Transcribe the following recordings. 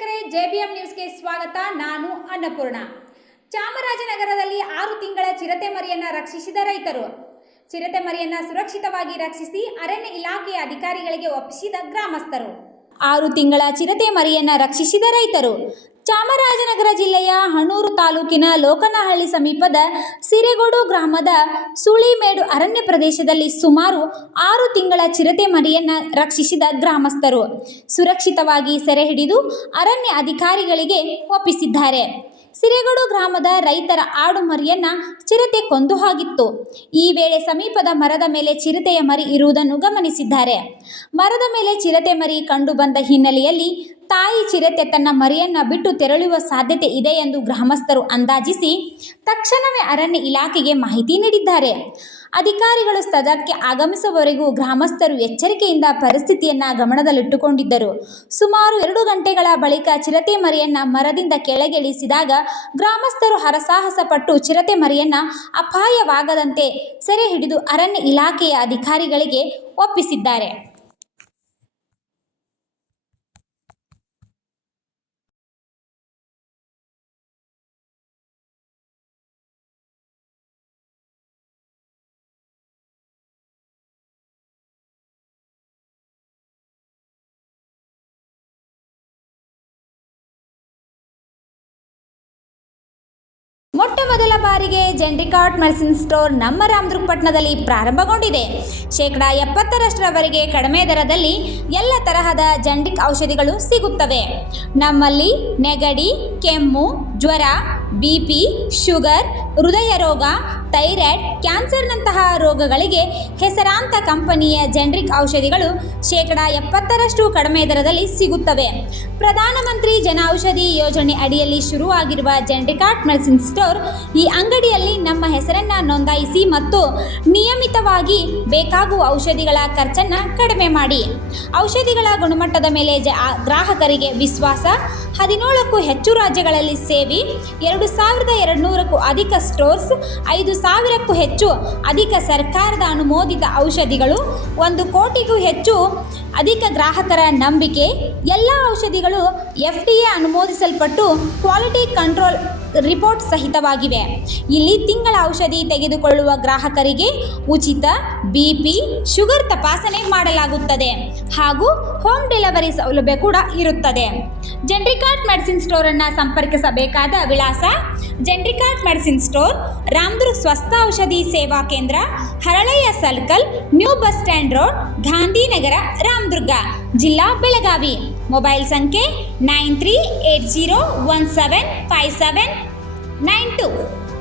ವೀಕ್ಷಕರೇ, ಜೆಬಿಎಂ ನ್ಯೂಸ್ಗೆ ಸ್ವಾಗತ. ನಾನು ಅನ್ನಪೂರ್ಣ. ಚಾಮರಾಜನಗರದಲ್ಲಿ ಆರು ತಿಂಗಳ ಚಿರತೆ ಮರಿಯನ್ನ ರಕ್ಷಿಸಿದ ರೈತರು. ಚಿರತೆ ಮರಿಯನ್ನ ಸುರಕ್ಷಿತವಾಗಿ ರಕ್ಷಿಸಿ ಅರಣ್ಯ ಇಲಾಖೆಯ ಅಧಿಕಾರಿಗಳಿಗೆ ಒಪ್ಪಿಸಿದ ಗ್ರಾಮಸ್ಥರು. ಆರು ತಿಂಗಳ ಚಿರತೆ ಮರಿಯನ್ನ ರಕ್ಷಿಸಿದ ರೈತರು. ಚಾಮರಾಜನಗರ ಜಿಲ್ಲೆಯ ಹಣೂರು ತಾಲೂಕಿನ ಲೋಕನಹಳ್ಳಿ ಸಮೀಪದ ಸಿರೆಗೋಡು ಗ್ರಾಮದ ಸುಳಿಮೇಡು ಅರಣ್ಯ ಪ್ರದೇಶದಲ್ಲಿ ಸುಮಾರು ಆರು ತಿಂಗಳ ಚಿರತೆ ಮರಿಯನ್ನ ರಕ್ಷಿಸಿದ ಗ್ರಾಮಸ್ಥರು. ಸುರಕ್ಷಿತವಾಗಿ ಸೆರೆ ಹಿಡಿದು ಅರಣ್ಯ ಅಧಿಕಾರಿಗಳಿಗೆ ಒಪ್ಪಿಸಿದ್ದಾರೆ. ಸಿರೆಗೋಡು ಗ್ರಾಮದ ರೈತರ ಆಡು ಮರಿಯನ್ನ ಚಿರತೆ ಕೊಂದು ಹಾಕಿತ್ತು. ಈ ವೇಳೆ ಸಮೀಪದ ಮರದ ಮೇಲೆ ಚಿರತೆಯ ಮರಿ ಇರುವುದನ್ನು ಗಮನಿಸಿದ್ದಾರೆ. ಮರದ ಮೇಲೆ ಚಿರತೆ ಮರಿ ಕಂಡು ಬಂದ ಹಿನ್ನೆಲೆಯಲ್ಲಿ ತಾಯಿ ಚಿರತೆ ತನ್ನ ಮರಿಯನ್ನ ಬಿಟ್ಟು ತೆರಳುವ ಸಾಧ್ಯತೆ ಇದೆ ಎಂದು ಗ್ರಾಮಸ್ಥರು ಅಂದಾಜಿಸಿ ತಕ್ಷಣವೇ ಅರಣ್ಯ ಇಲಾಖೆಗೆ ಮಾಹಿತಿ ನೀಡಿದ್ದಾರೆ. ಅಧಿಕಾರಿಗಳು ಸ್ಥಳಕ್ಕೆ ಆಗಮಿಸುವವರೆಗೂ ಗ್ರಾಮಸ್ಥರು ಎಚ್ಚರಿಕೆಯಿಂದ ಪರಿಸ್ಥಿತಿಯನ್ನು ಗಮನದಲ್ಲಿಟ್ಟುಕೊಂಡಿದ್ದರು. ಸುಮಾರು ಎರಡು ಗಂಟೆಗಳ ಬಳಿಕ ಚಿರತೆ ಮರಿಯನ್ನ ಮರದಿಂದ ಕೆಳಗಿಳಿಸಿದಾಗ ಗ್ರಾಮಸ್ಥರು ಹರಸಾಹಸ ಪಟ್ಟು ಚಿರತೆ ಮರಿಯನ್ನ ಅಪಾಯವಾಗದಂತೆ ಸೆರೆ ಹಿಡಿದು ಅರಣ್ಯ ಇಲಾಖೆಯ ಅಧಿಕಾರಿಗಳಿಗೆ ಒಪ್ಪಿಸಿದ್ದಾರೆ. ಮೊಟ್ಟ ಮೊದಲ ಬಾರಿಗೆ ಜೆಂಡ್ರಿಕಾಟ್ ಮೆಡಿಸಿನ್ ಸ್ಟೋರ್ ನಮ್ಮ ರಾಮದುರ್ಗಪಟ್ಟಣದಲ್ಲಿ ಪ್ರಾರಂಭಗೊಂಡಿದೆ. ಶೇಕಡ ಎಪ್ಪತ್ತರಷ್ಟರವರೆಗೆ ಕಡಿಮೆ ದರದಲ್ಲಿ ಎಲ್ಲ ತರಹದ ಜೆಂಡ್ರಿಕ್ ಔಷಧಿಗಳು ಸಿಗುತ್ತವೆ. ನಮ್ಮಲ್ಲಿ ನೆಗಡಿ, ಕೆಮ್ಮು, ಜ್ವರ ಬಿ ಪಿ ಶುಗರ್, ಹೃದಯ ರೋಗ, ಥೈರಾಯ್ಡ್, ಕ್ಯಾನ್ಸರ್ನಂತಹ ರೋಗಗಳಿಗೆ ಹೆಸರಾಂತ ಕಂಪನಿಯ ಜೆನ್ರಿಕ್ ಔಷಧಿಗಳು ಶೇಕಡ ಎಪ್ಪತ್ತರಷ್ಟು ಕಡಿಮೆ ದರದಲ್ಲಿ ಸಿಗುತ್ತವೆ. ಪ್ರಧಾನಮಂತ್ರಿ ಜನ ಔಷಧಿ ಯೋಜನೆ ಅಡಿಯಲ್ಲಿ ಶುರುವಾಗಿರುವ ಜೆನ್ರಿಕಾರ್ಟ್ ಮೆಡಿಸಿನ್ ಸ್ಟೋರ್ ಈ ಅಂಗಡಿಯಲ್ಲಿ ನಮ್ಮ ಹೆಸರನ್ನು ನೋಂದಾಯಿಸಿ ಮತ್ತು ನಿಯಮಿತವಾಗಿ ಬೇಕಾಗುವ ಔಷಧಿಗಳ ಖರ್ಚನ್ನು ಕಡಿಮೆ ಮಾಡಿ. ಔಷಧಿಗಳ ಗುಣಮಟ್ಟದ ಮೇಲೆ ಗ್ರಾಹಕರಿಗೆ ವಿಶ್ವಾಸ, ಹದಿನೇಳಕ್ಕೂ ಹೆಚ್ಚು ರಾಜ್ಯಗಳಲ್ಲಿ ಸೇವೆ, ಎರಡು ಸಾವಿರದ ಎರಡು ನೂರಕ್ಕೂ ಅಧಿಕ ಸ್ಟೋರ್ಸ್, ಐದು ಸಾವಿರಕ್ಕೂ ಹೆಚ್ಚು ಅಧಿಕ ಸರ್ಕಾರದ ಅನುಮೋದಿತ ಔಷಧಿಗಳು, ಒಂದು ಕೋಟಿಗೂ ಹೆಚ್ಚು ಅಧಿಕ ಗ್ರಾಹಕರ ನಂಬಿಕೆ, ಎಲ್ಲ ಔಷಧಿಗಳು ಎಫ್ ಡಿ ಎ ಅನುಮೋದಿಸಲ್ಪಟ್ಟು ಕ್ವಾಲಿಟಿ ಕಂಟ್ರೋಲ್ ರಿಪೋರ್ಟ್ ಸಹಿತವಾಗಿವೆ. ಇಲ್ಲಿ ತಿಂಗಳ ಔಷಧಿ ತೆಗೆದುಕೊಳ್ಳುವ ಗ್ರಾಹಕರಿಗೆ ಉಚಿತ ಬಿ ಪಿ, ಶುಗರ್ ತಪಾಸಣೆ ಮಾಡಲಾಗುತ್ತದೆ ಹಾಗೂ ಹೋಮ್ ಡೆಲಿವರಿ ಸೌಲಭ್ಯ ಕೂಡ ಇರುತ್ತದೆ. ಜೆನ್ರಿಕಾರ್ಟ್ ಮೆಡಿಸಿನ್ ಸ್ಟೋರನ್ನು ಸಂಪರ್ಕಿಸಬೇಕಾದ ವಿಳಾಸ ಜೆನ್ರಿಕಾರ್ಟ್ ಮೆಡಿಸಿನ್ ಸ್ಟೋರ್, ರಾಮದುರ್ಗ್ ಸ್ವಸ್ಥ ಔಷಧಿ ಸೇವಾ ಕೇಂದ್ರ ಹರಳೆಯ circle, new bus stand road, Gandhinagar, Ramdurg, ಜಿಲ್ಲಾ ಬೆಳಗಾವಿ. ಮೊಬೈಲ್ ಸಂಖ್ಯೆ nine three eight zero one seven five seven nine two.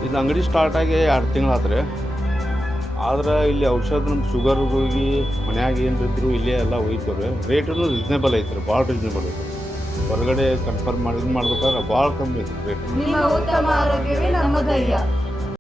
ಇದು ಅಂಗಡಿ ಸ್ಟಾರ್ಟ್ ಆಗಿ ಎರಡು ತಿಂಗಳಾತ್ರಿ ಆದ್ರೆ ಇಲ್ಲಿ ಔಷಧ ನಮ್ಮ ಹೋಗಿ ಮನ್ಯಾಗ ಏನಿದ್ರು ಇಲ್ಲೇ ಎಲ್ಲ ಒಯ್ತಾರೆ ರೇಟನ್ನು ರೀಸನೇಬಲ್ ಐತ್ರಿ ಭಾಳ ರೀಸನೇಬಲ್ ಐತೆ ಹೊರಗಡೆ ಕನ್ಫರ್ಮ್ ಮಾಡಿ ಇದು ಮಾಡ್ಬೇಕಾದ್ರೆ ಭಾಳ ಕಮ್ಮಿ ಐತ್ರಿ ರೇಟ್